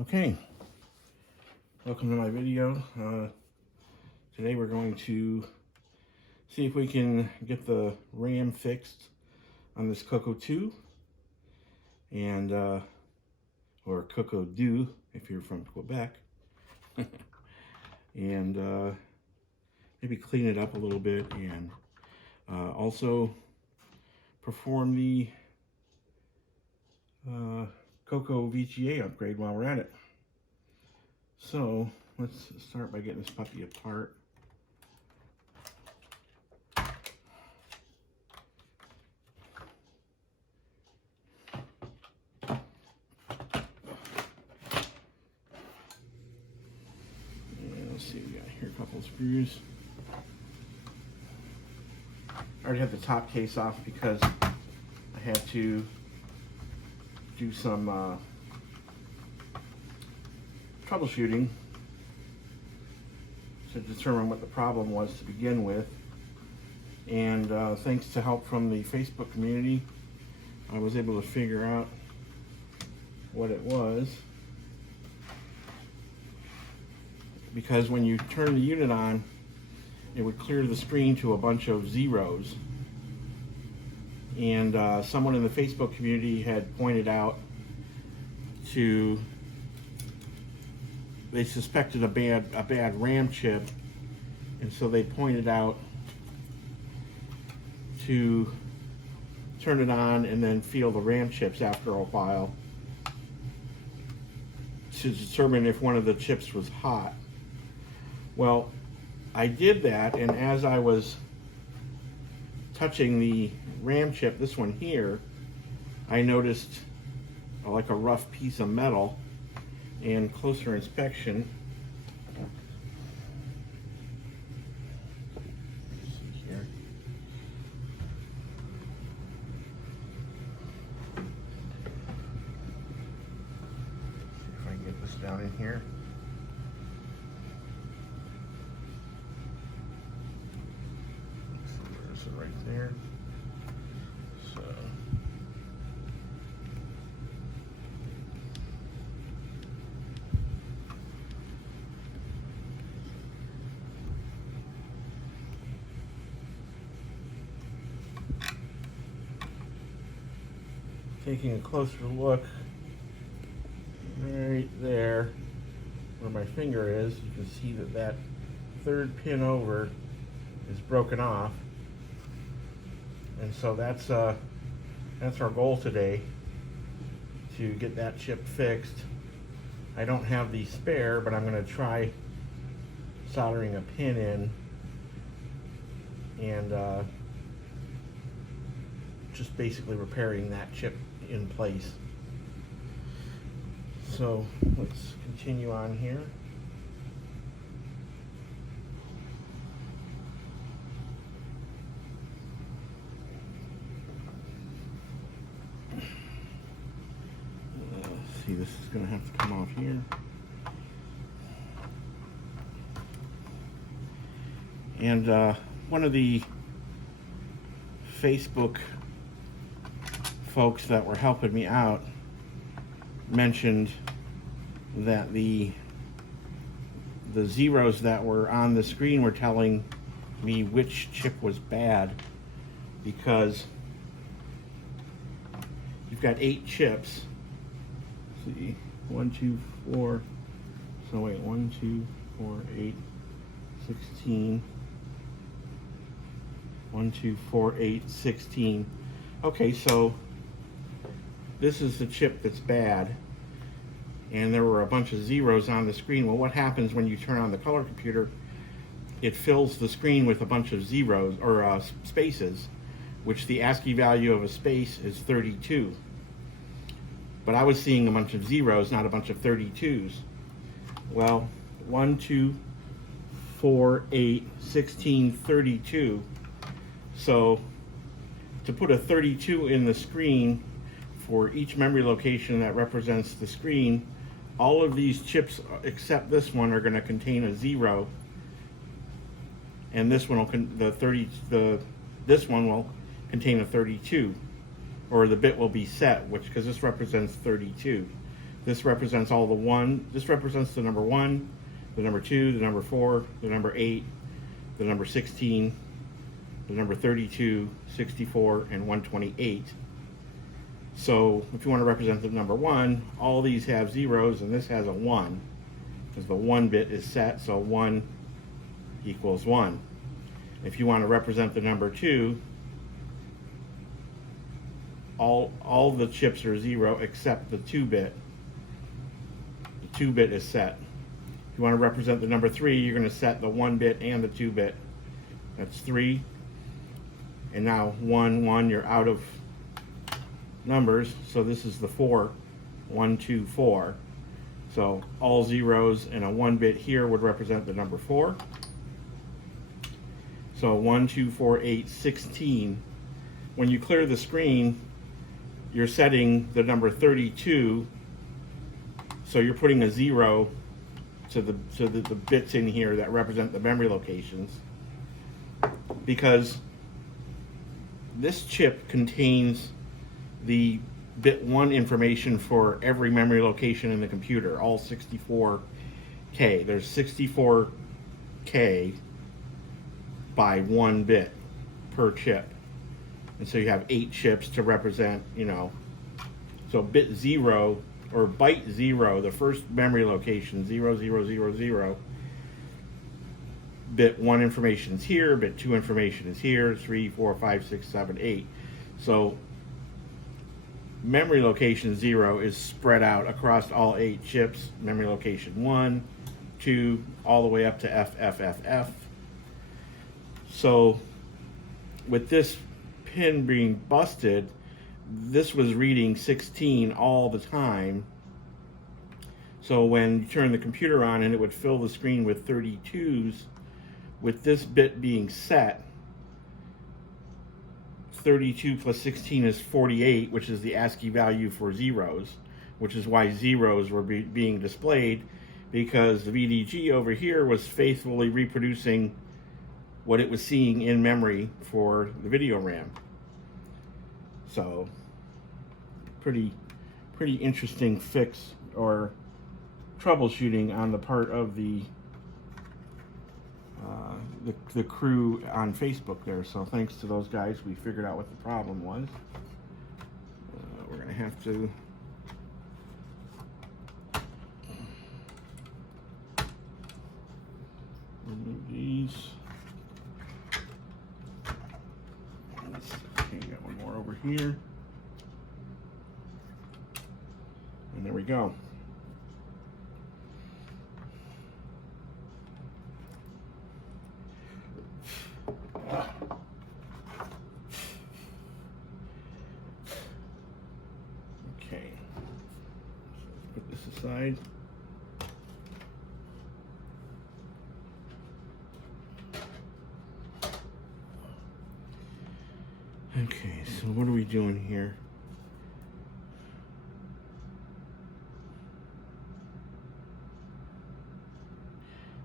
Okay, welcome to my video. Today we're going to see if we can get the RAM fixed on this CoCo2 and or CoCoDo if you're from Quebec, and maybe clean it up a little bit and also perform the CoCoVGA upgrade while we're at it. So let's start by getting this puppy apart. And let's see, we got here a couple of screws. I already had the top case off because I had to do some troubleshooting to determine what the problem was to begin with, and thanks to help from the Facebook community, I was able to figure out what it was. Because when you turn the unit on, it would clear the screen to a bunch of zeros, and someone in the Facebook community had pointed out they suspected a bad RAM chip, and so they pointed out to turn it on and then feel the RAM chips after a while to determine if one of the chips was hot. Well, I did that, and as I was touching the RAM chip, this one here, I noticed like a rough piece of metal, and closer inspection, let's see here. See if I can get this down in here. Let's see, where is it? Right there. So taking a closer look, right there where my finger is, you can see that that third pin over is broken off, and so that's our goal today, to get that chip fixed. I don't have the spare, but I'm going to try soldering a pin in and just basically repairing that chip in place. So let's continue on here. See, this is going to have to come off here. And one of the Facebook folks that were helping me out mentioned that the zeros that were on the screen were telling me which chip was bad, because you've got 8 chips. Let's see, 1, 2, 4. So wait, 1, 2, 4, 8, 16. 1, 2, 4, 8, 16. Okay, so this is the chip that's bad, and there were a bunch of zeros on the screen. Well, what happens when you turn on the color computer? It fills the screen with a bunch of zeros, or spaces, which the ASCII value of a space is 32. But I was seeing a bunch of zeros, not a bunch of 32s. Well, 1, 2, 4, 8, 16, 32. So to put a 32 in the screen for each memory location that represents the screen, all of these chips except this one are going to contain a 0, and this one will this one will contain a 32, or the bit will be set, because this represents 32. This represents all the one. This represents the number 1, the number 2, the number 4, the number 8, the number 16, the number 32, 64, and 128. So if you want to represent the number 1, all these have zeros and this has a 1, because the 1 bit is set, so 1 equals 1. If you want to represent the number 2, all the chips are 0 except the 2-bit. The 2-bit is set. If you want to represent the number 3, you're going to set the 1-bit and the 2-bit. That's 3. And now 1, 1, you're out of numbers, so this is the 4. 1, 2, 4. So all zeros and a 1-bit here would represent the number 4. So 1, 2, 4, 8, 16. When you clear the screen, you're setting the number 32. So you're putting a 0 to the bits in here that represent the memory locations, because this chip contains the bit 1 information for every memory location in the computer, all 64K. There's 64K by 1 bit per chip. And so you have 8 chips to represent, so bit 0 or byte 0, the first memory location, 0, 0, 0, 0. Bit 1 information is here, bit 2 information is here, 3, 4, 5, 6, 7, 8. So memory location 0 is spread out across all 8 chips. Memory location 1, 2, all the way up to FFFF. So with this pin being busted, this was reading 16 all the time. So when you turn the computer on and it would fill the screen with 32s, with this bit being set, 32 plus 16 is 48, which is the ASCII value for zeros, which is why zeros were being displayed, because the VDG over here was faithfully reproducing what it was seeing in memory for the video RAM. So pretty interesting fix or troubleshooting on the part of the crew on Facebook there. So thanks to those guys, we figured out what the problem was. We're gonna have to remove these. Okay, got one more over here. And there we go. Okay, so let's put this aside. Okay, so what are we doing here?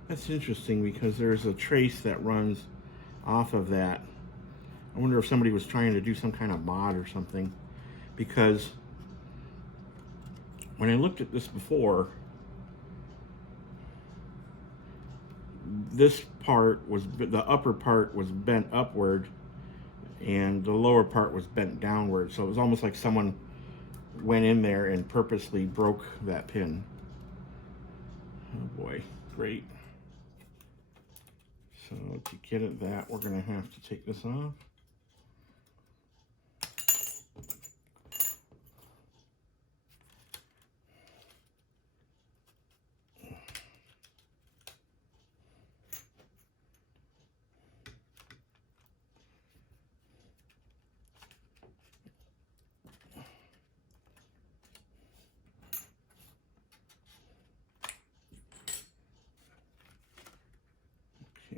That's interesting because there's a trace that runs off of that. I wonder if somebody was trying to do some kind of mod or something, because when I looked at this before, this part was, the upper part was bent upward and the lower part was bent downward. So it was almost like someone went in there and purposely broke that pin. Oh boy, great. So to get at that, we're gonna have to take this off.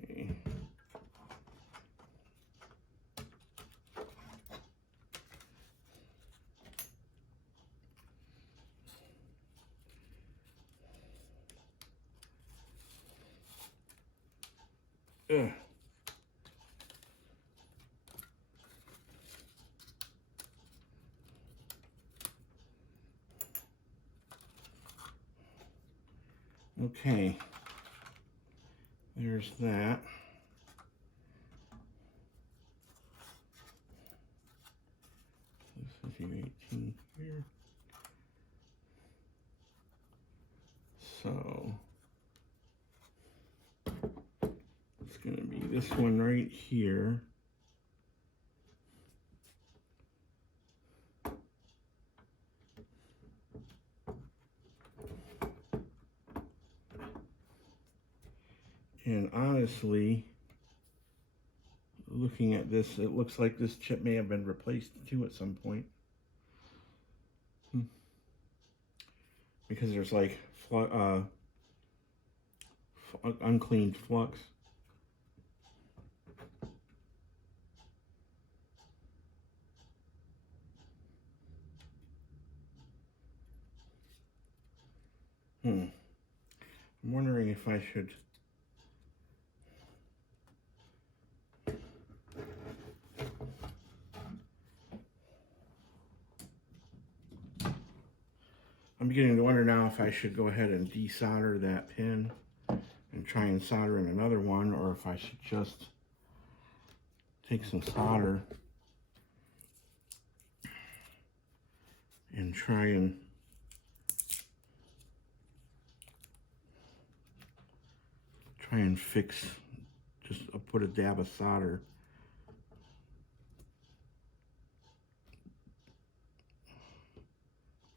Okay. Ugh. Okay, there's that. This is U18 here. So it's going to be this one right here. And honestly, looking at this, it looks like this chip may have been replaced too at some point. Because there's like uncleaned flux. I'm wondering if I should I'm beginning to wonder now if I should go ahead and desolder that pin and try and solder in another one, or if I should just take some solder and try and fix, just put a dab of solder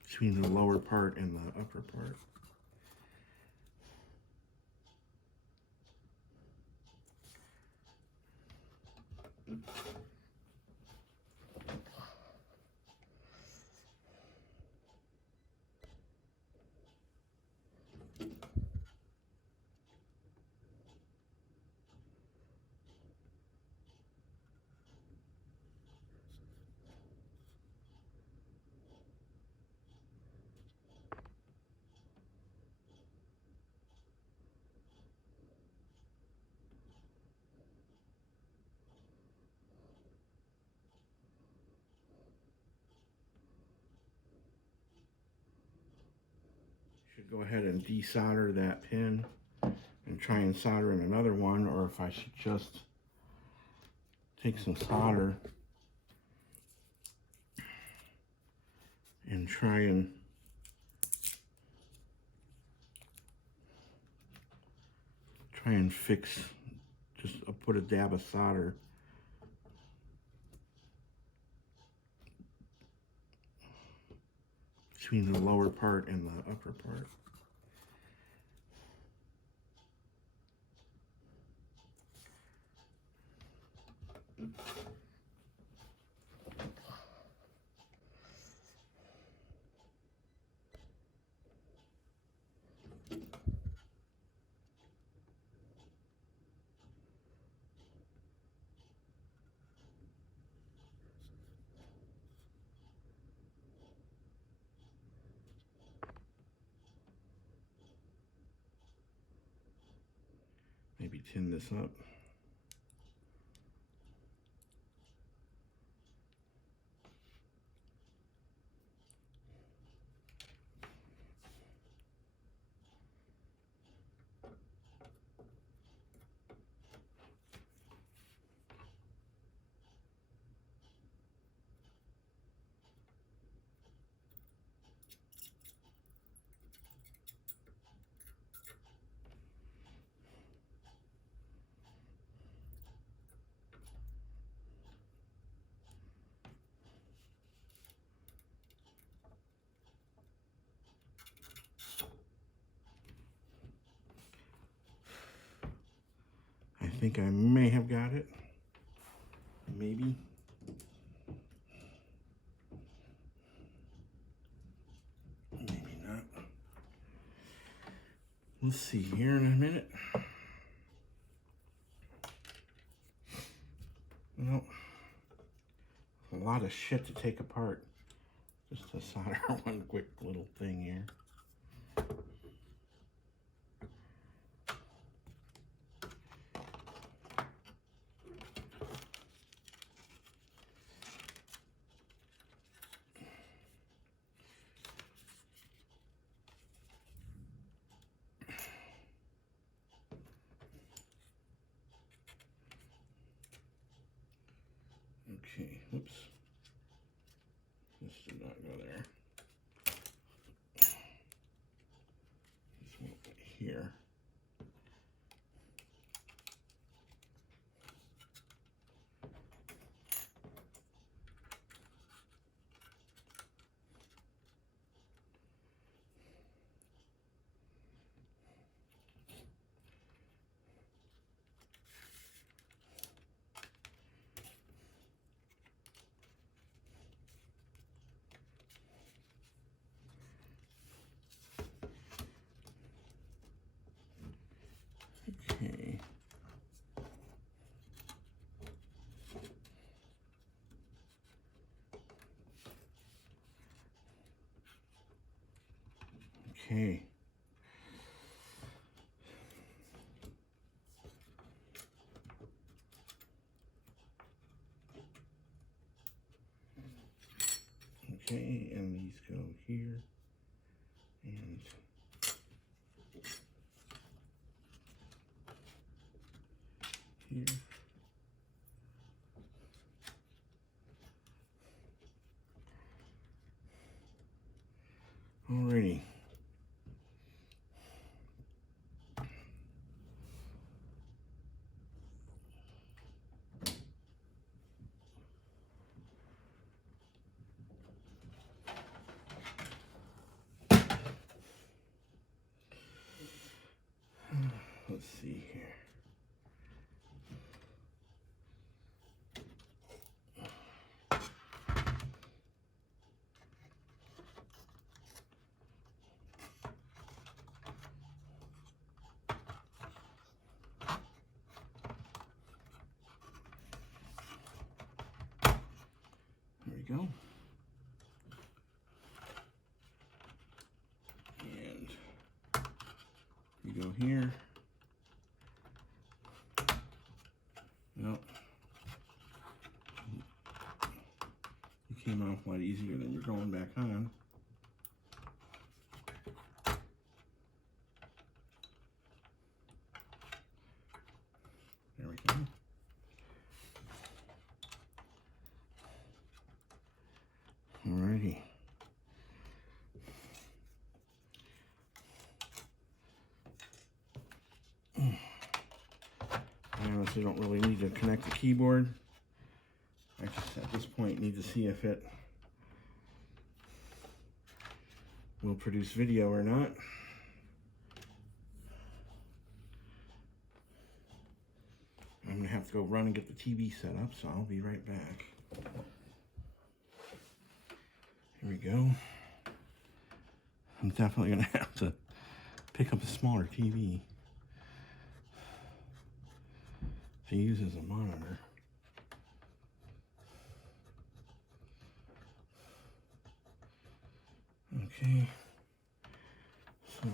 between the lower part and the upper part. Should go ahead and desolder that pin and try and solder in another one, or if I should just take some solder and try and fix, just put a dab of solder between the lower part and the upper part. Maybe tin this up. I think I may have got it. Maybe. Maybe not. We'll see here in a minute. Well, a lot of shit to take apart just to solder one quick little thing here. Okay, whoops. This did not go there. This went here. Okay. Okay. Okay, and these go here and here. Alrighty. Let's see here. There we go. And you go here. Nope. You came off a lot easier than you're going back on. There we go. Alrighty. I honestly don't really need to connect the keyboard. I just at this point need to see if it will produce video or not. I'm gonna have to go run and get the TV set up, so I'll be right back. Here we go. I'm definitely gonna have to pick up a smaller TV to use as a monitor. Okay, so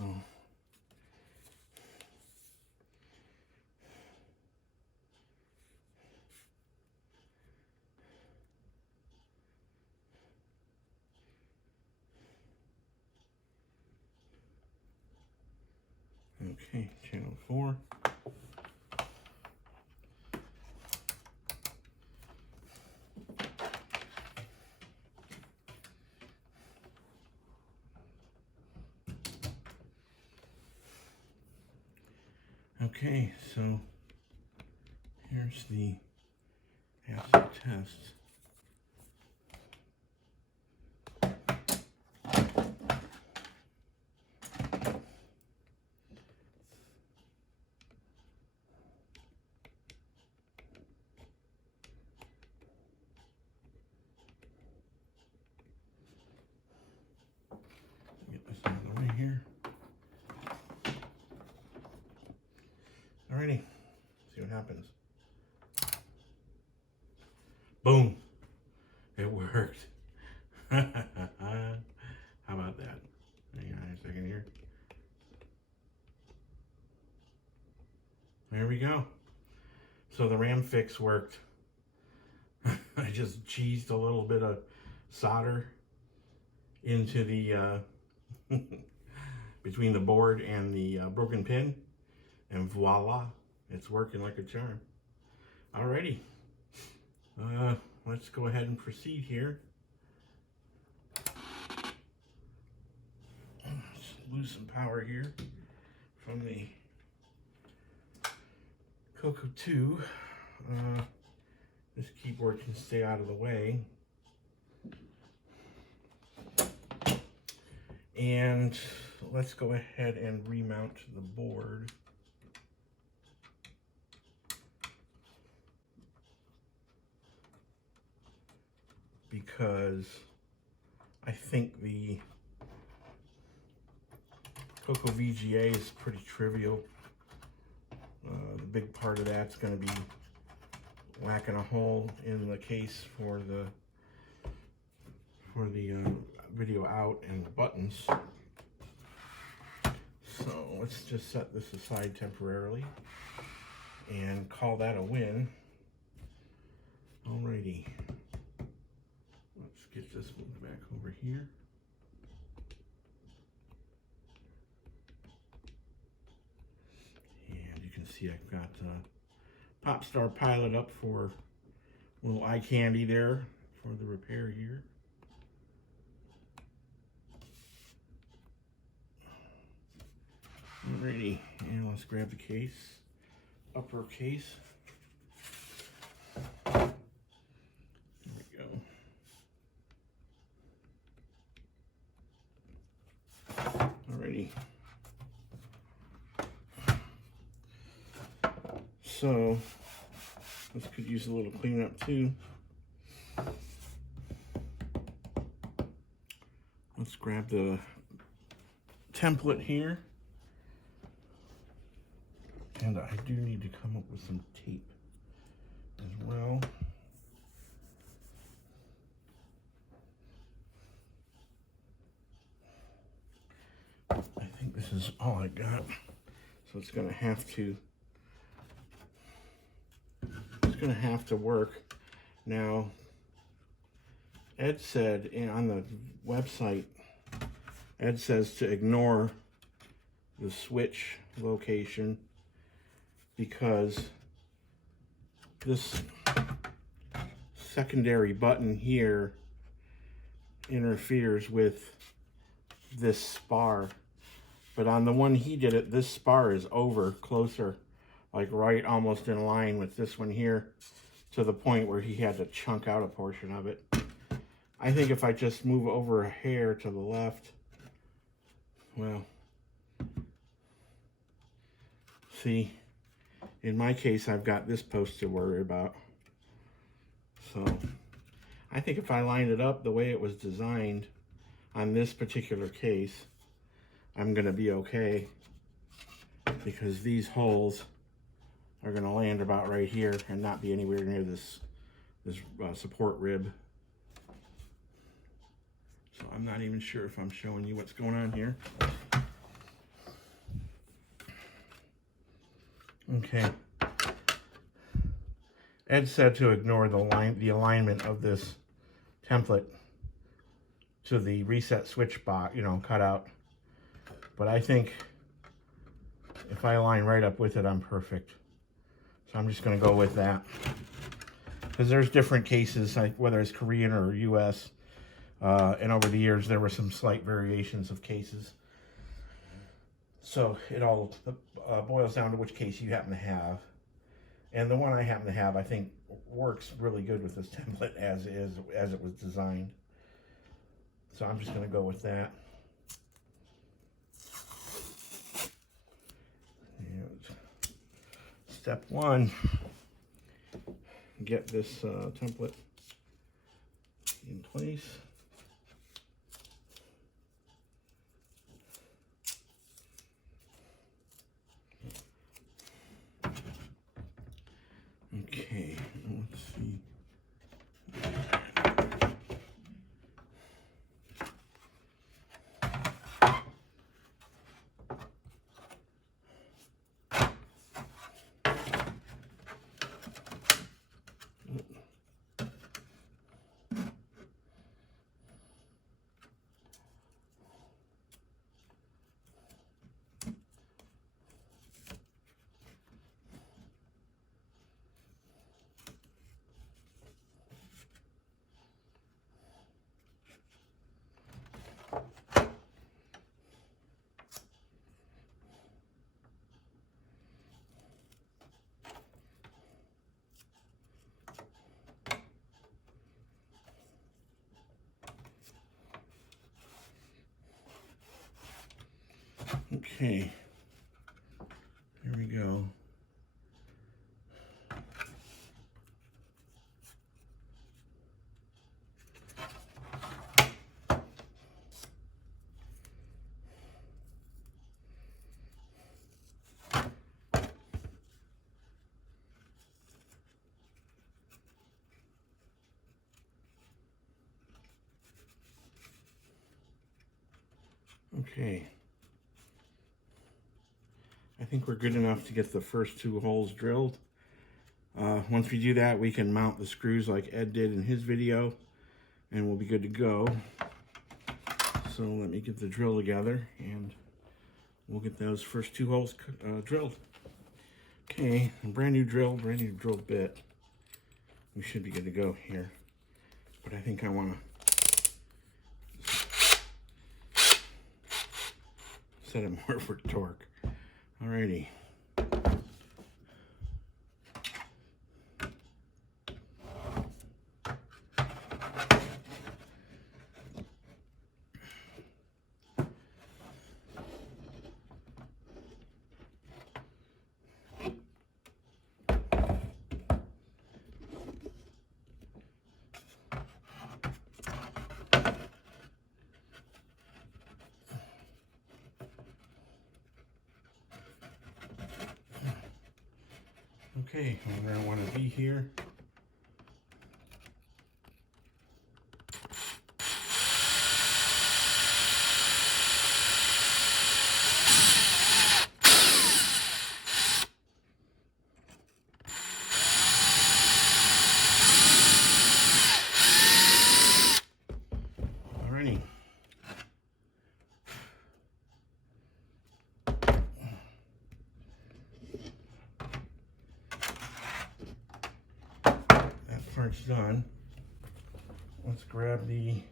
okay, channel 4. Okay, so here's the acid test. Get this out of the way here. Alrighty, see what happens. Boom, it worked. How about that? Hang on a second here. There we go. So the RAM fix worked. I just cheesed a little bit of solder into the between the board and the broken pin, and voila, it's working like a charm. Alrighty. let's go ahead and proceed here. Let's lose some power here from the CoCo2. This keyboard can stay out of the way. And let's go ahead and remount the board. Because I think the CoCoVGA is pretty trivial. The big part of that's going to be whacking a hole in the case for the video out and the buttons. So let's just set this aside temporarily and call that a win. Alrighty. Let's get this moved back over here. And you can see I've got Popstar Pilot up for a little eye candy there for the repair here. Alrighty, and let's grab the case, upper case. There we go. Alrighty. So, this could use a little cleanup too. Let's grab the template here. And I do need to come up with some tape as well. I think this is all I got. So it's gonna have to work. Now, Ed said on the website, Ed says to ignore the switch location because this secondary button here interferes with this spar. But on the one he did it, this spar is over closer, like right almost in line with this one here, to the point where he had to chunk out a portion of it. I think if I just move over a hair to the left, well, see, in my case, I've got this post to worry about. So I think if I lined it up the way it was designed on this particular case, I'm gonna be okay, because these holes are gonna land about right here and not be anywhere near this support rib. So I'm not even sure if I'm showing you what's going on here. Okay. Ed said to ignore the alignment of this template to the reset switch box, cut out. But I think if I align right up with it, I'm perfect. So I'm just going to go with that. Because there's different cases, whether it's Korean or US, and over the years there were some slight variations of cases. So it all boils down to which case you happen to have. And the one I happen to have, I think, works really good with this template as it was designed. So I'm just going to go with that. And step one, get this template in place. Okay, let's see. Okay, here we go. Okay, I think we're good enough to get the first 2 holes drilled. Once we do that, we can mount the screws like Ed did in his video, and we'll be good to go. So let me get the drill together, and we'll get those first 2 holes drilled. Okay, brand new drill bit. We should be good to go here. But I think I want to set it more for torque. Alrighty. Okay, we're going to want to be here. Alrighty. Part's done. Let's grab the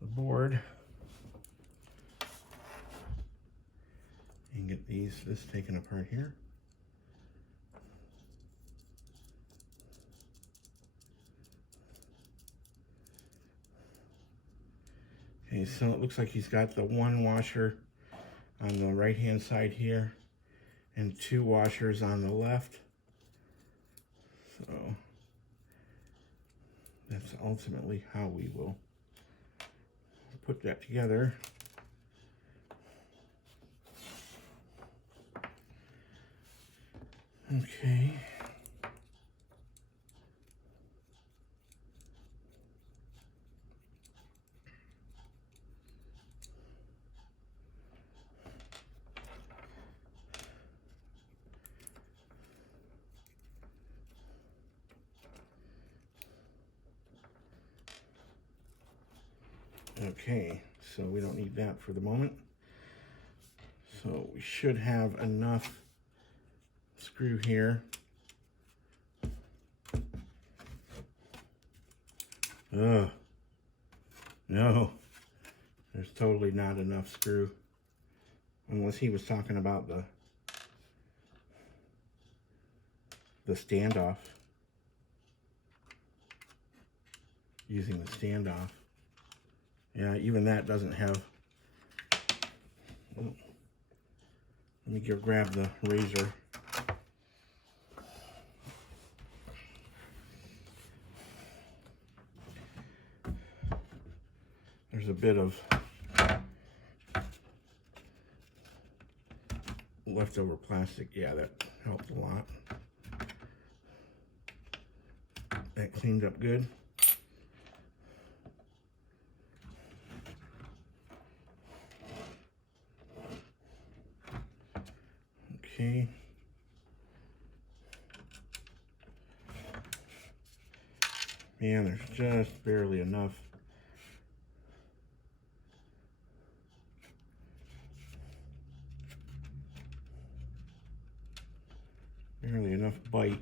board and get this taken apart here. Okay, so it looks like he's got the 1 washer on the right hand side here and 2 washers on the left. So that's ultimately how we will put that together. Okay. Okay, so we don't need that for the moment. So we should have enough screw here. Ugh. No, there's totally not enough screw. Unless he was talking about the standoff. Using the standoff. Yeah, even that doesn't have. Oh, let me go grab the razor. There's a bit of leftover plastic. Yeah, that helped a lot. That cleaned up good. Okay. Man, there's just barely enough. Barely enough bite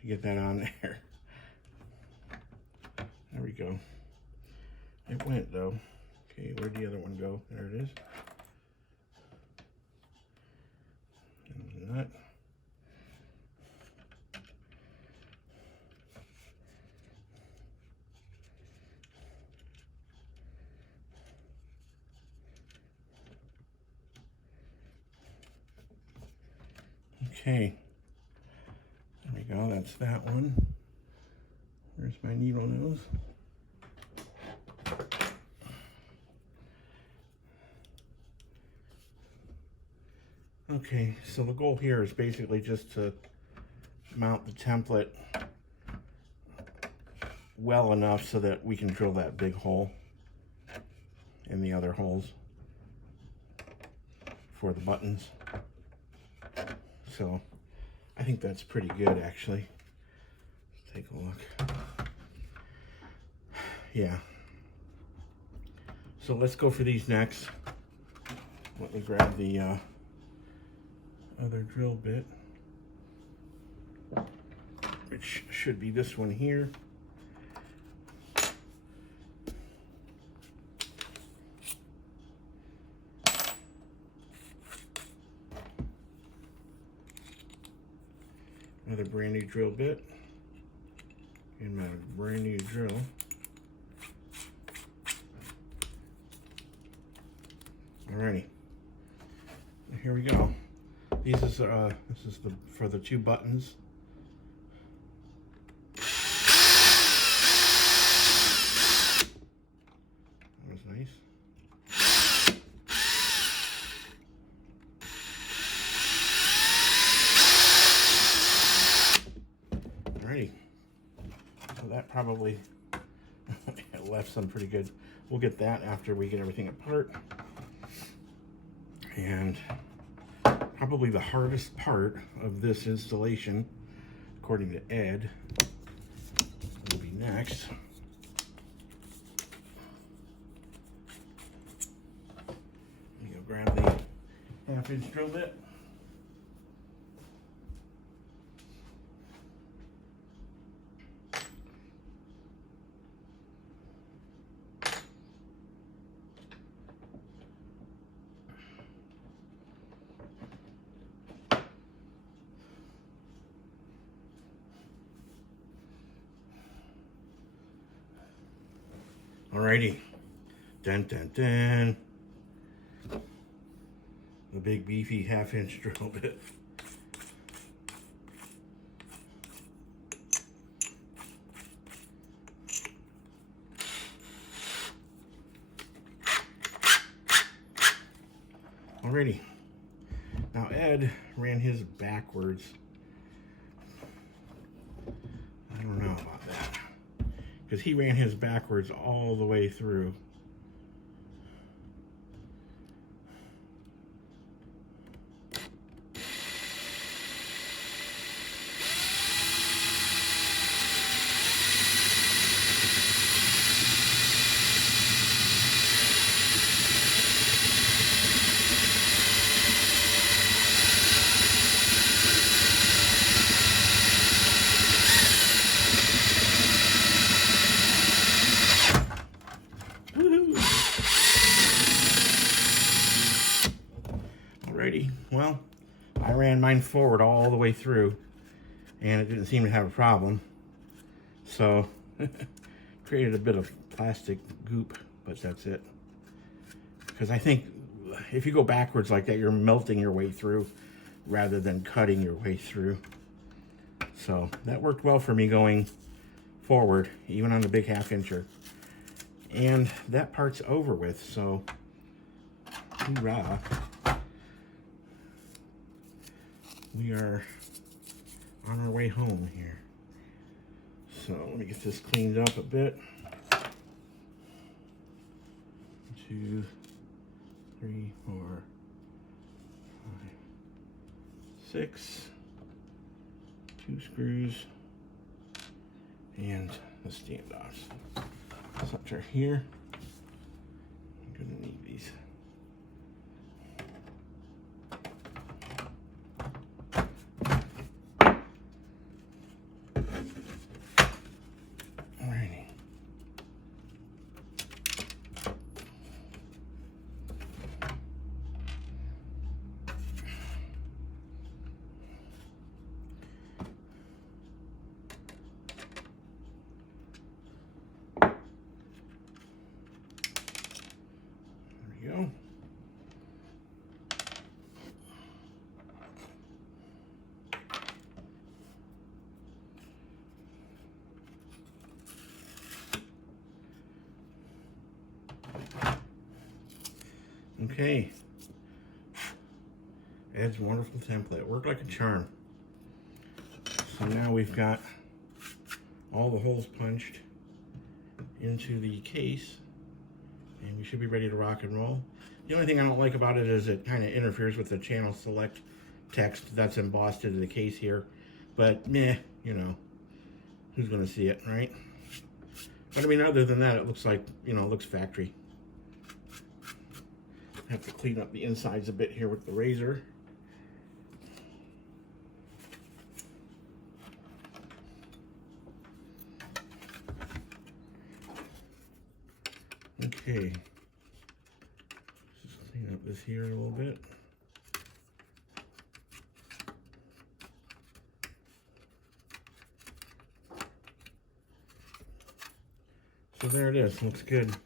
to get that on there. There we go. It went though. Okay, where'd the other one go? There it is. And that. Okay, there we go, that's that one. Where's my needle nose? Okay, so the goal here is basically just to mount the template well enough so that we can drill that big hole in the other holes for the buttons. So I think that's pretty good, actually. Let's take a look. Yeah. So let's go for these next. Let me grab the other drill bit, which should be this one here. Another brand new drill bit and my brand new drill. Alrighty, here we go. This is for the two buttons. That was nice. Alrighty, so that probably left some pretty good. We'll get that after we get everything apart. And probably the hardest part of this installation, according to Ed, will be next. Let me go grab the 1/2-inch drill bit. Alrighty, dun dun dun. The big beefy 1/2-inch drill bit. Alrighty, now Ed ran his backwards. I don't know about that, because he ran his backwards all the way through. Alrighty, well, I ran mine forward all the way through and it didn't seem to have a problem. So, created a bit of plastic goop, but that's it. Because I think if you go backwards like that, you're melting your way through rather than cutting your way through. So, that worked well for me going forward, even on the big 1/2-incher. And that part's over with, so hoorah. We are on our way home here. So let me get this cleaned up a bit. 2, 3, 4, 5, 6. 2 screws and the standoffs. Such are here. I'm gonna need these. Alrighty. There we go. Okay. Ed's wonderful template. Worked like a charm. So now we've got all the holes punched into the case, and we should be ready to rock and roll. The only thing I don't like about it is it kind of interferes with the channel select text that's embossed into the case here. But meh, you know, who's gonna see it, right? But I mean, other than that, it looks like, you know, it looks factory. I have to clean up the insides a bit here with the razor. Okay, just clean up this here a little bit. So there it is, looks good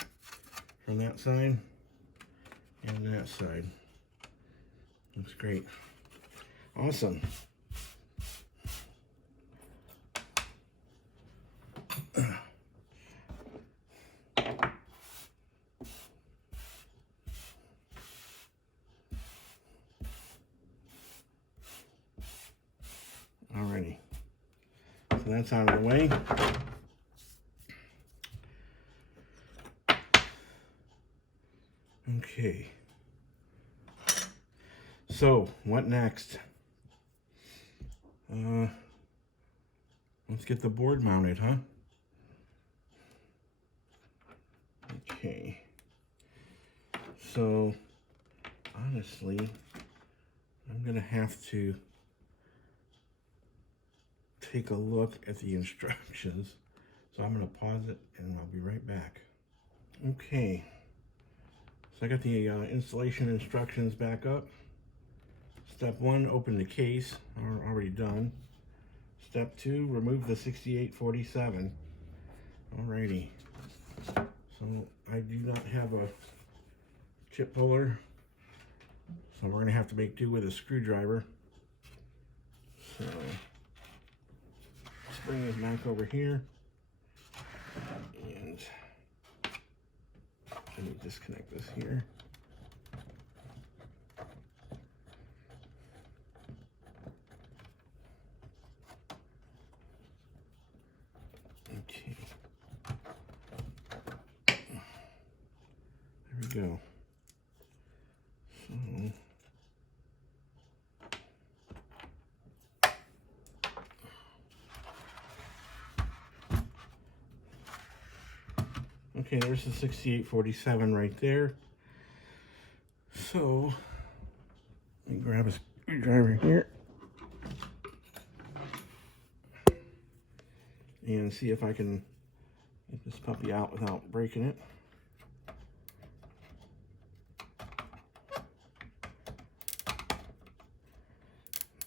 from that side and that side. Looks great. Awesome. Alrighty, so that's out of the way. Okay, so what next? Let's get the board mounted, huh? Okay, so honestly, I'm gonna have to take a look at the instructions. So I'm gonna pause it and I'll be right back. Okay, so I got the installation instructions back up. Step 1, open the case, already done. Step 2, remove the 6847. Alrighty, so I do not have a chip puller, so we're gonna have to make do with a screwdriver. So let's bring this back over here, and let me disconnect this here. Okay, there we go. So okay, there's the 6847 right there. So let me grab a screwdriver here and see if I can get this puppy out without breaking it.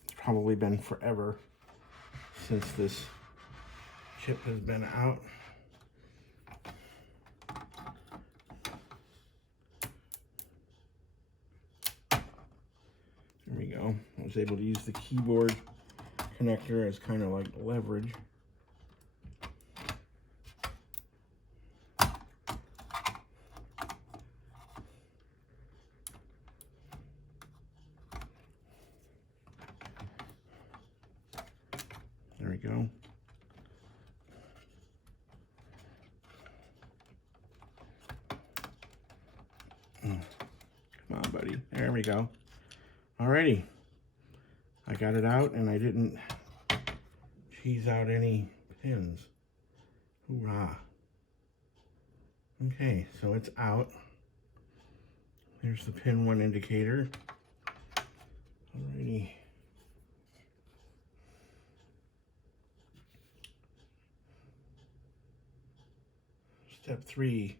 It's probably been forever since this chip has been out. There we go. I was able to use the keyboard connector as kind of like leverage. There we go. Come on, buddy. There we go. Alrighty. I got it out and I didn't cheese out any pins. Hoorah. Okay, so it's out. There's the pin 1 indicator. Alrighty. Step 3,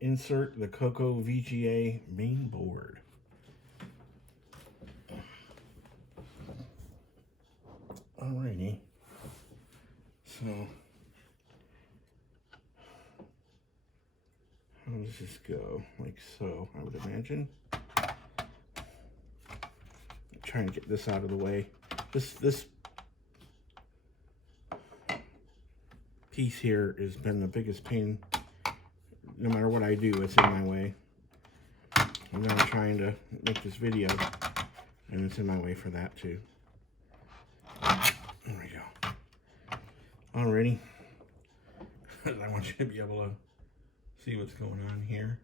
insert the CoCoVGA main board. Alrighty, so how does this go? Like so, I would imagine. I'm trying to get this out of the way. This piece here has been the biggest pain. No matter what I do, it's in my way. I'm now trying to make this video, and it's in my way for that too. There we go. Alrighty. I want you to be able to see what's going on here.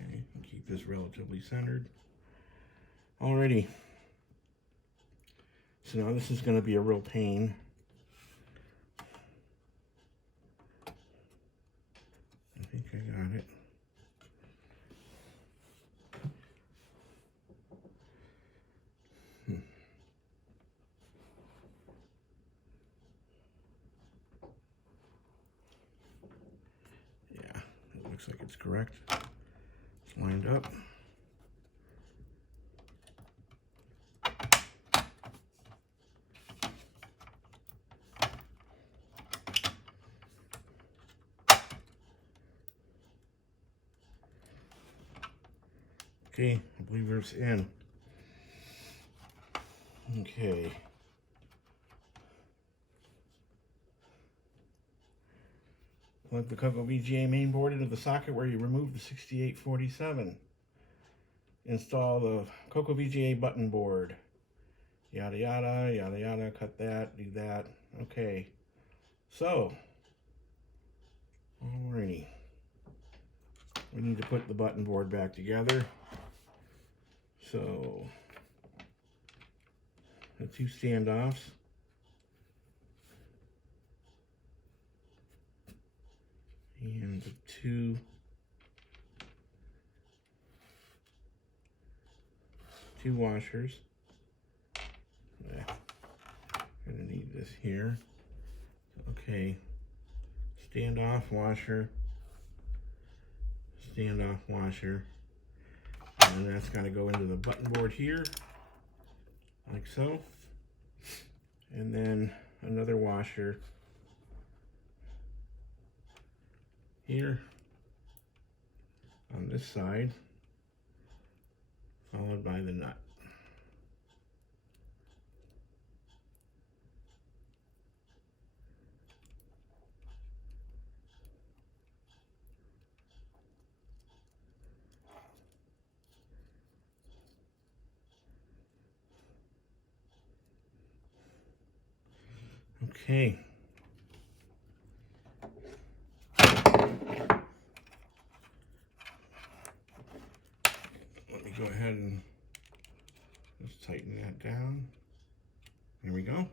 Okay, keep this relatively centered. Alrighty. So now this is going to be a real pain. I think I got it. Yeah, it looks like it's correct. It's lined up. Okay, I believe it's in. Okay. Plug the CoCoVGA main board into the socket where you remove the 6847. Install the CoCoVGA button board. Yada yada, yada yada, cut that, do that. Okay. So, alrighty. We need to put the button board back together. So, the two standoffs. And the two washers. Yeah. Gonna need this here. Okay. Standoff washer. Standoff washer. And that's got to go into the button board here, like so. And then another washer here on this side, followed by the nut. Okay. Let me go ahead and just tighten that down. There we go.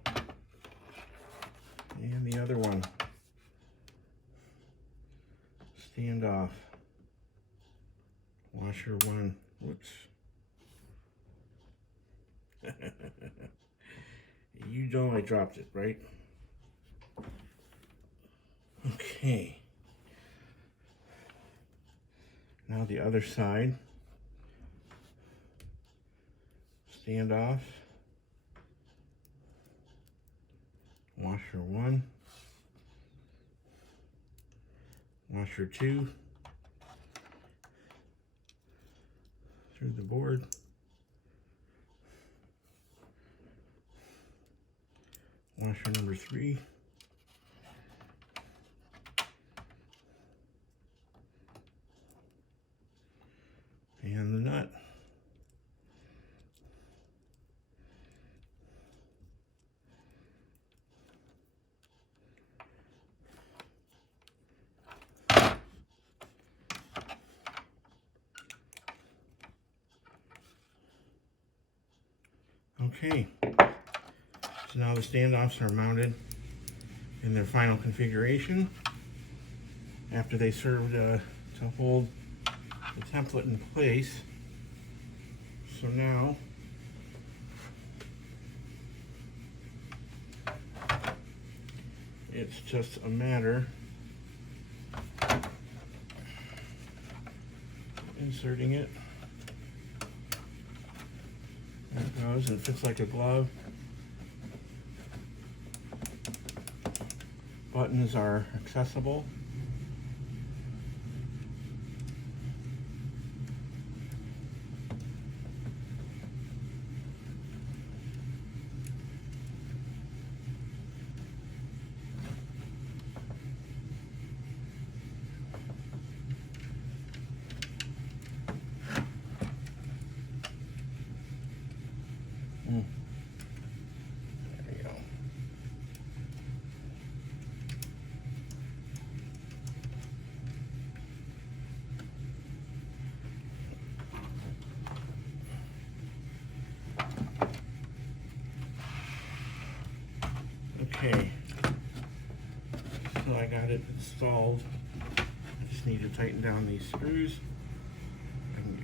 And the other one. Standoff. Washer one. Whoops. You know I dropped it, right? Okay. Now the other side. Standoff. Washer one. Washer two. Through the board. Washer number three. And the nut. Okay, so now the standoffs are mounted in their final configuration after they served to hold the template in place. So now it's just a matter of inserting it. There it goes, and it fits like a glove. Buttons are accessible. Okay, so I got it installed. I just need to tighten down these screws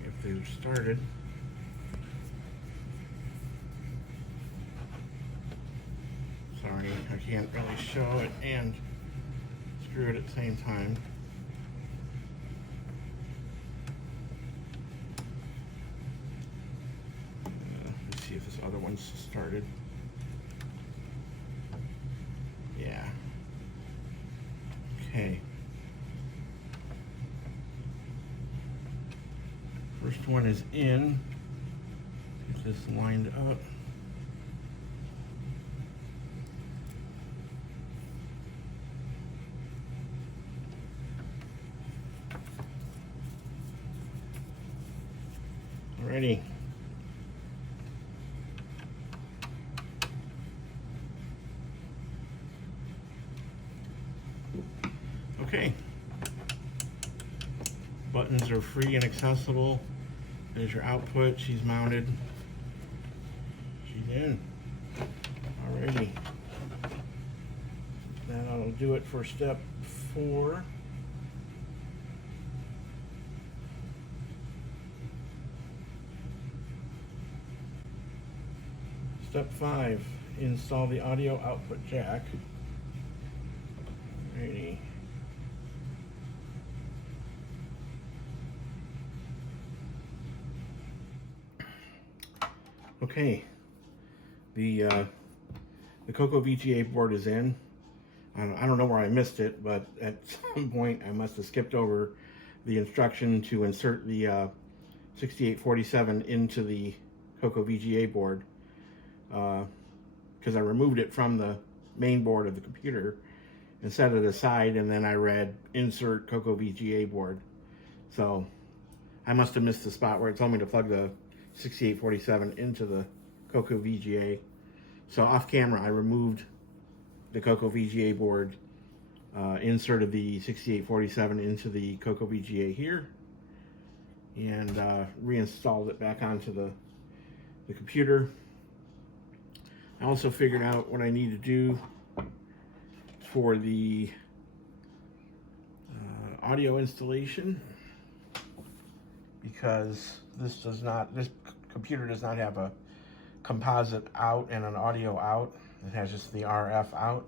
if they're started. Sorry, I can't really show it and screw it at the same time. Let's see if this other one's started. Yeah. Okay. First one is in. Get this lined up. Alrighty. Okay. Buttons are free and accessible. There's your output. She's mounted. She's in. Alrighty. That'll do it for step 4. Step 5, install the audio output jack. Alrighty. Okay, the CoCoVGA board is in. I don't know where I missed it, but at some point I must have skipped over the instruction to insert the 6847 into the CoCoVGA board, because I removed it from the main board of the computer and set it aside, and then I read insert CoCoVGA board. So I must have missed the spot where it told me to plug the 6847 into the CoCoVGA. So off camera I removed the CoCoVGA board, inserted the 6847 into the CoCoVGA here, and reinstalled it back onto the computer. I also figured out what I need to do for the audio installation, because this computer does not have a composite out and an audio out. It has just the RF out,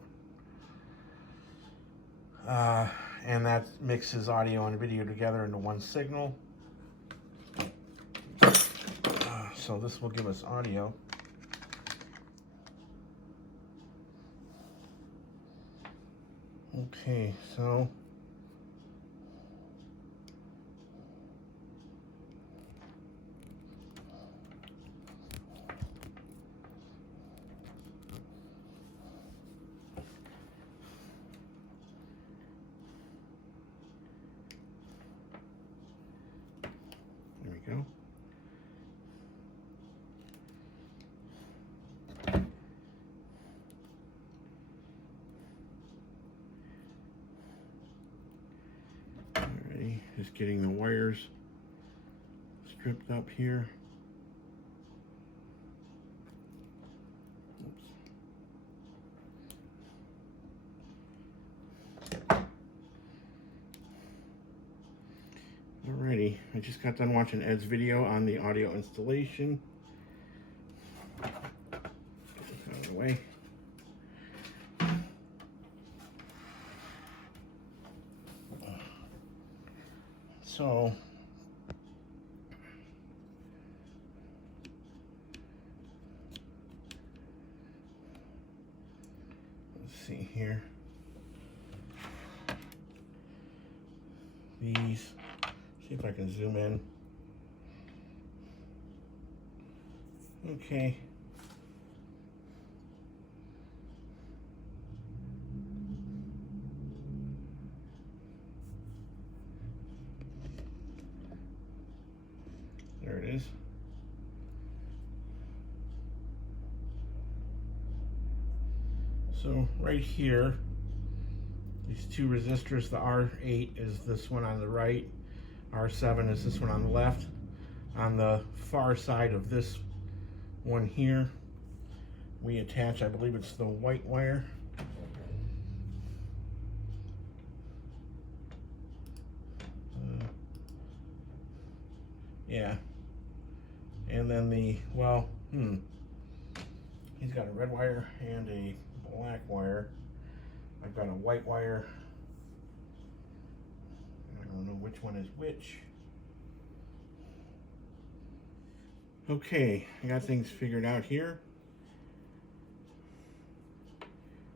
and that mixes audio and video together into one signal. So this will give us audio. Okay, so there we go. Just getting the wires stripped up here. Oops. Alrighty, I just got done watching Ed's video on the audio installation. Get this out of the way. So let's see here. These, see if I can zoom in. Okay. There it is. So right here, these two resistors, the R8 is this one on the right, R7 is this one on the left. On the far side of this one here, we attach, I believe it's the white wire. Yeah. And then the, well, he's got a red wire and a black wire. I've got a white wire. I don't know which one is which. Okay, I got things figured out here.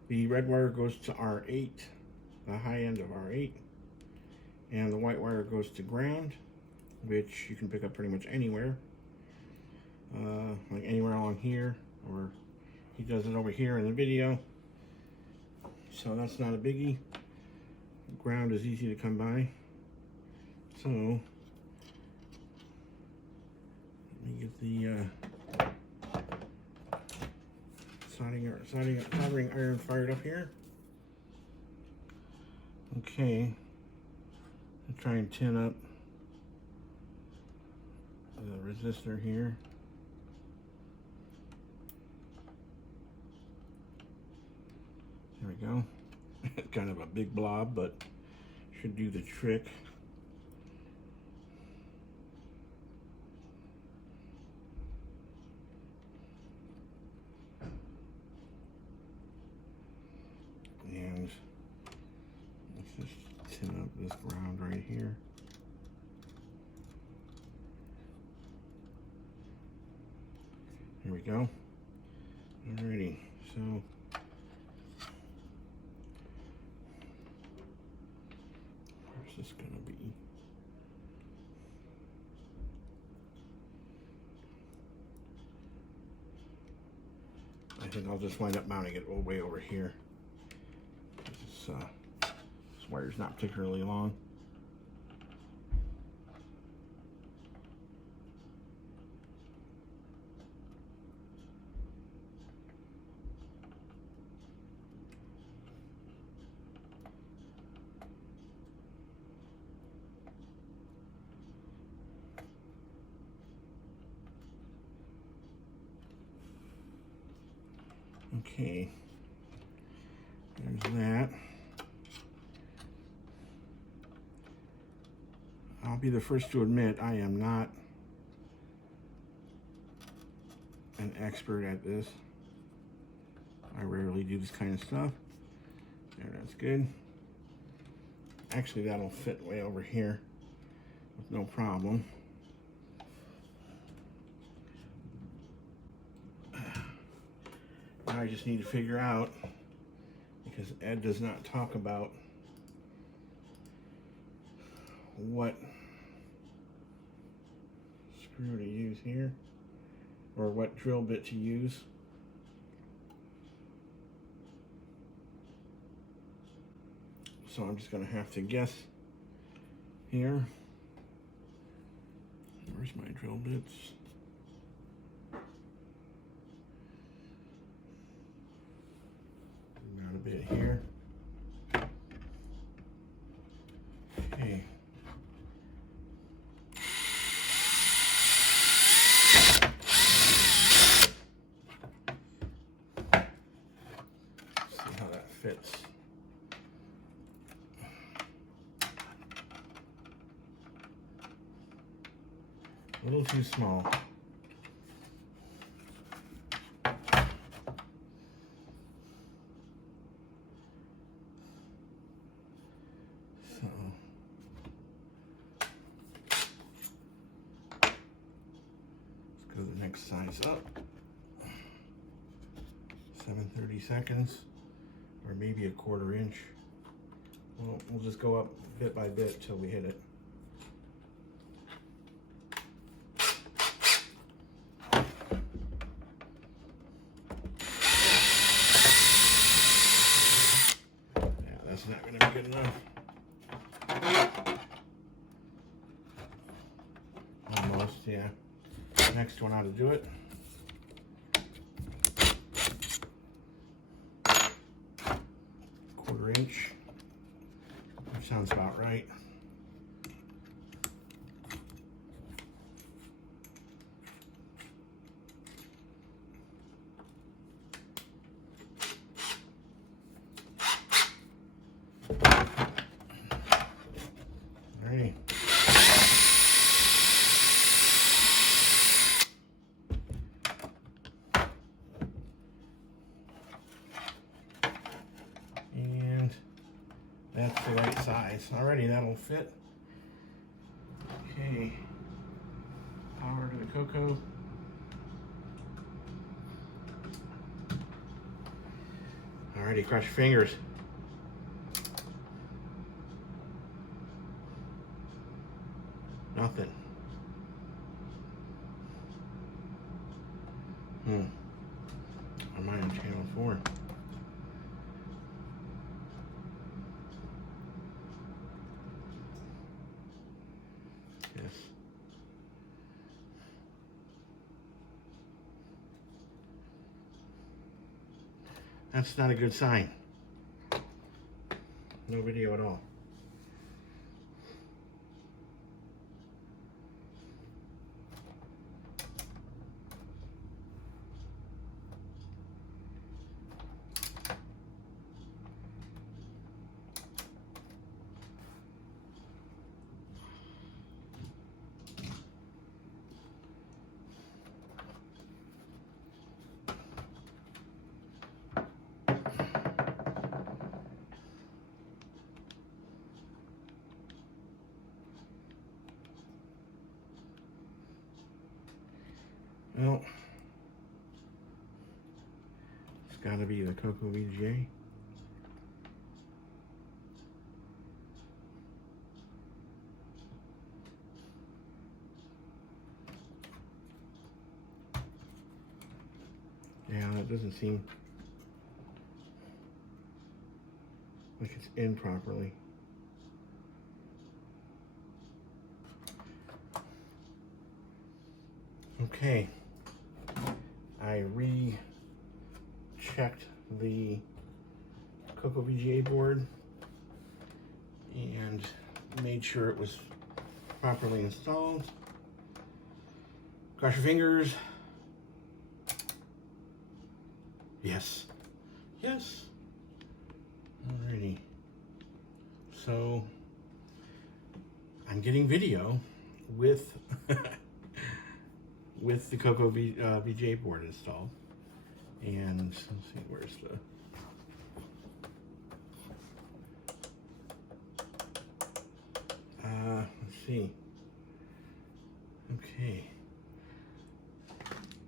The red wire goes to R8, the high end of R8, and the white wire goes to ground, which you can pick up pretty much anywhere, like anywhere along here, or he does it over here in the video, so that's not a biggie. Ground is easy to come by, so let me get the soldering iron fired up here. Okay, I'll try and tin up the resistor here. There we go. It's kind of a big blob, but should do the trick. And let's just tin up this ground right here. Here we go. Alrighty, so where's this gonna be? I think I'll just wind up mounting it way over here. This wire's not particularly long. Okay, there's that. I'll be the first to admit I am not an expert at this. I rarely do this kind of stuff. There, that's good. Actually, that'll fit way over here with no problem. Now I just need to figure out, because Ed does not talk about what screw to use here, or what drill bit to use. So I'm just going to have to guess here. Where's my drill bits? Got a bit here. Okay. See how that fits. A little too small. So let's go to the next size up. 7/32, or maybe a 1/4 inch. Well, we'll just go up bit by bit till we hit it. Not going to be good enough. Almost, yeah. Next one ought to do it. 1/4 inch. That sounds about right. Alrighty. Alrighty, that'll fit. Okay. Power to the Coco. Alrighty, cross your fingers. Nothing. Am I on channel 4? Yes. That's not a good sign. No video at all. Well, it's got to be the CoCoVGA. Yeah, that doesn't seem like it's in properly. Okay. I re-checked the CoCoVGA board and made sure it was properly installed. Cross your fingers. Yes. Yes. Alrighty. So I'm getting video with with the CoCoVGA board installed. And let's see, where's the let's see.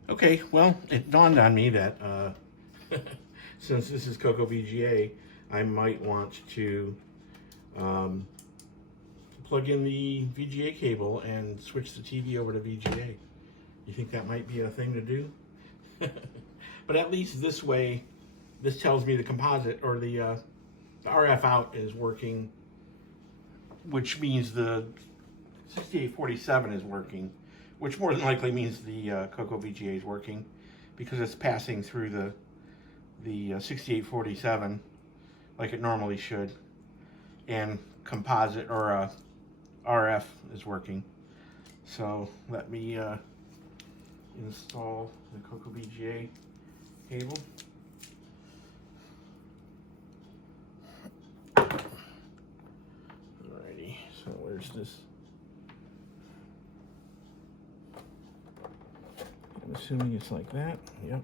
Okay, well, it dawned on me that since this is CoCoVGA, I might want to plug in the VGA cable and switch the TV over to VGA. You think that might be a thing to do? But at least this way, this tells me the composite or the RF out is working, which means the 6847 is working, which more than likely means the CoCoVGA is working because it's passing through the 6847 like it normally should, and composite or RF is working. So let me install the CoCoVGA cable. Alrighty, so where's this? I'm assuming it's like that. Yep.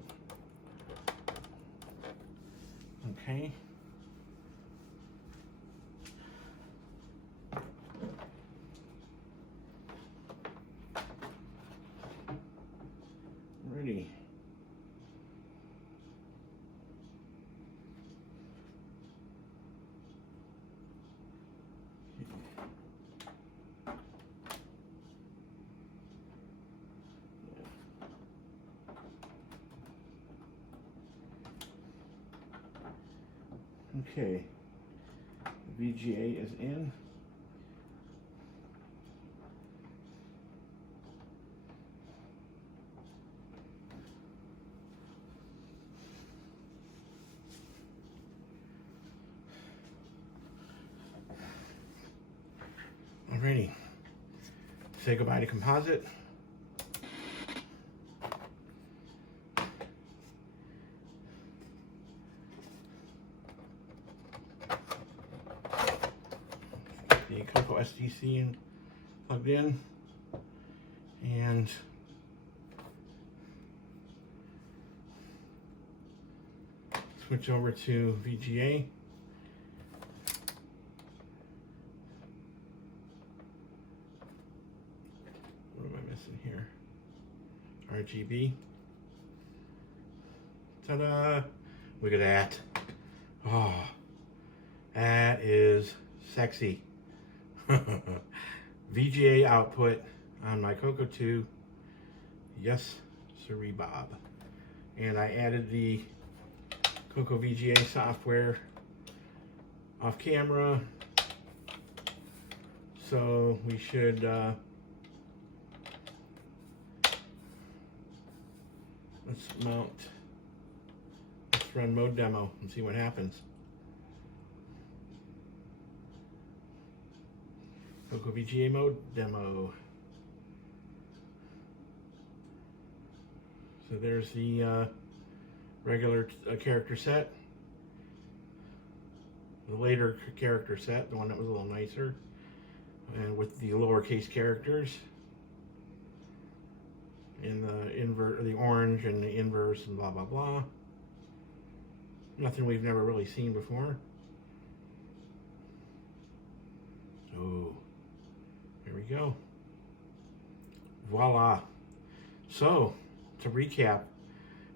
Okay. Ready. Okay, VGA is in. Alrighty, say goodbye to composite. The Coco SDC plugged in, and switch over to VGA. this in here. RGB. Ta-da! Look at that. Oh, that is sexy. VGA output on my Coco 2. Yes, sirree Bob. And I added the CoCoVGA software off camera. So we should let's run mode demo and see what happens. CoCoVGA mode demo. So there's the regular character set, the later character set, the one that was a little nicer, and with the lowercase characters, in the orange and the inverse and blah blah blah. Nothing we've never really seen before. Oh, here we go. Voila. So, to recap,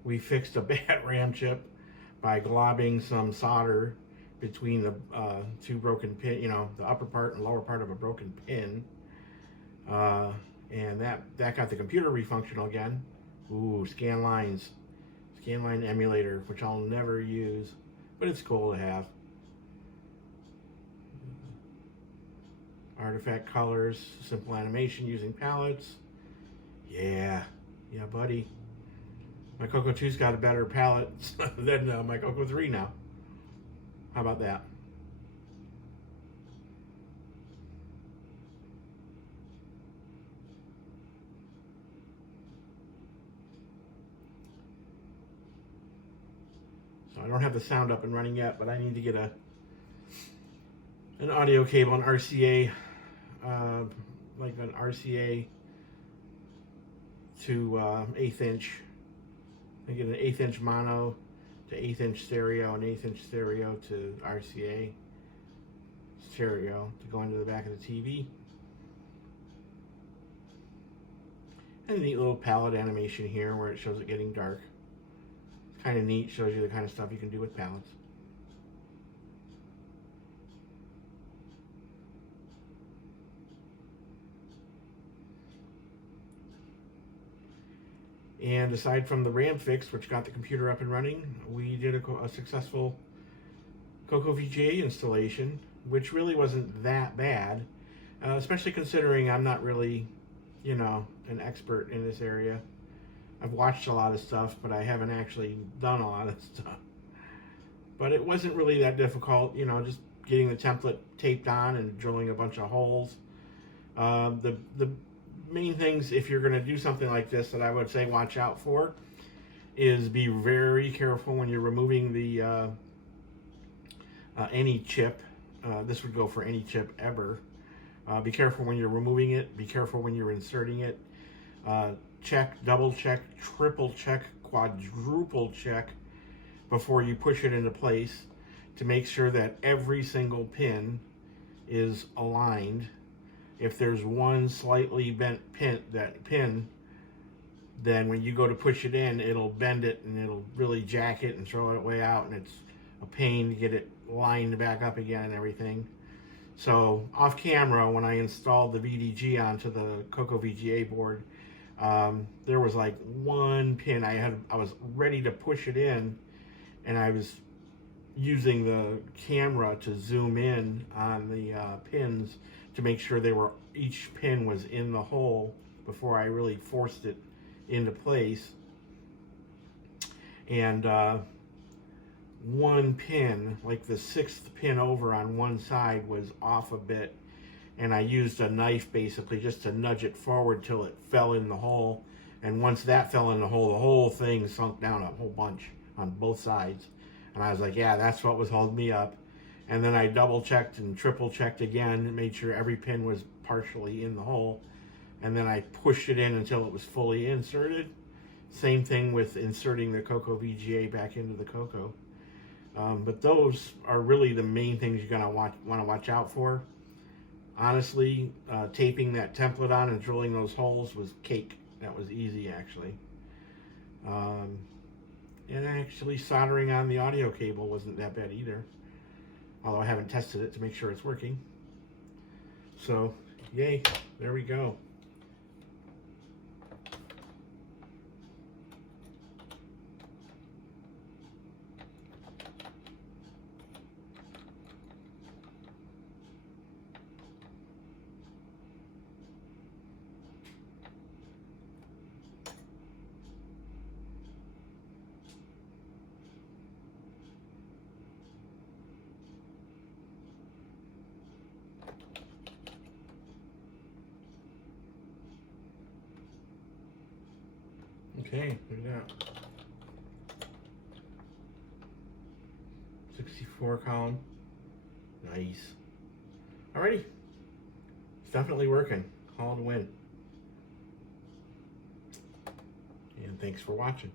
we fixed a bad RAM chip by globbing some solder between the two broken pin, the upper part and lower part of a broken pin. And that got the computer refunctional again. Ooh, scanline emulator, which I'll never use, but it's cool to have. Artifact colors, simple animation using palettes. Yeah, buddy. My Coco 2's got a better palette than my Coco 3 now. How about that? So I don't have the sound up and running yet, but I need to get an audio cable, an RCA, like an RCA to 1/8 inch. I get an 1/8 inch mono to 1/8 inch stereo, and 1/8 inch stereo to RCA stereo to go into the back of the TV. And a neat little palette animation here where it shows it getting dark. It's kind of neat, shows you the kind of stuff you can do with palettes. And aside from the RAM fix, which got the computer up and running, we did a successful CoCoVGA installation, which really wasn't that bad, especially considering I'm not really, an expert in this area. I've watched a lot of stuff, but I haven't actually done a lot of stuff. But it wasn't really that difficult, just getting the template taped on and drilling a bunch of holes. The main things, if you're going to do something like this, that I would say watch out for is be very careful when you're removing the any chip. This would go for any chip ever. Be careful when you're removing it. Be careful when you're inserting it. Check, double check, triple check, quadruple check before you push it into place to make sure that every single pin is aligned. If there's one slightly bent pin, then when you go to push it in, it'll bend it and it'll really jack it and throw it way out, and it's a pain to get it lined back up again and everything. So off camera, when I installed the VDG onto the CoCoVGA board, there was like one pin I was ready to push it in, and I was using the camera to zoom in on the pins to make sure each pin was in the hole before I really forced it into place. And one pin, like the 6th pin over on one side, was off a bit, and I used a knife basically just to nudge it forward till it fell in the hole. And once that fell in the whole thing sunk down a whole bunch on both sides. And I was like, yeah, that's what was holding me up. And then I double checked and triple checked again and made sure every pin was partially in the hole. And then I pushed it in until it was fully inserted. Same thing with inserting the CoCoVGA back into the Coco. But those are really the main things you're gonna want to watch out for. Honestly, taping that template on and drilling those holes was cake. That was easy, actually. And actually soldering on the audio cable wasn't that bad either. Although I haven't tested it to make sure it's working. So, yay, there we go. Okay, look at that. 64 column. Nice. Alrighty. It's definitely working. Call it a win. And thanks for watching.